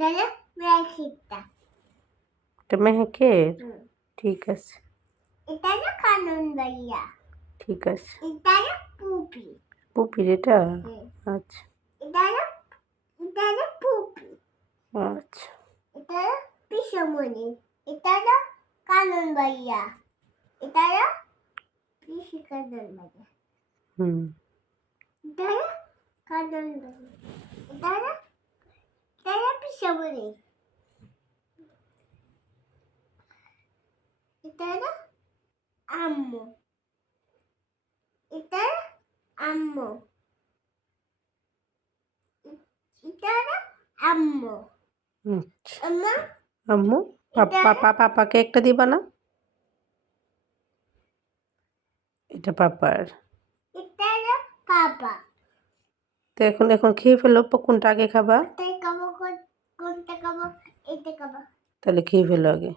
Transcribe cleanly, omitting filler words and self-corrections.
এটা হলো মেহেকটা। এটা মেহেকের? হুম। ঠিক আছে। এটা হলো কানন ভাইয়া। ঠিক আছে। এটা হলো পুপি। পুপির এটা? হুম। আচ্ছা এটা হলো পুপি। আচ্ছা। এটা হলো পিসমণি। এটা হলো কানন ভাইয়া। এটা হলো পিসি কানন ভাইয়া। হুম। এটা হলো কানন ভাইয়া। এটা হলো পিসমণি। এটা হলো আম্মু। এটা হলো আম্মু। এটা হলো আম্মু। আচ্ছা। আম্মা আম্মু পাপাকে একটা দিবা না? এটা পাপার। এটা হলো পাপা। তো এখন এখন খেয়ে ফেলো, কোনটা আগে খাবা? কোনটা খাবো? এটা খাবো। তাহলে খেয়ে ফেলো আগে।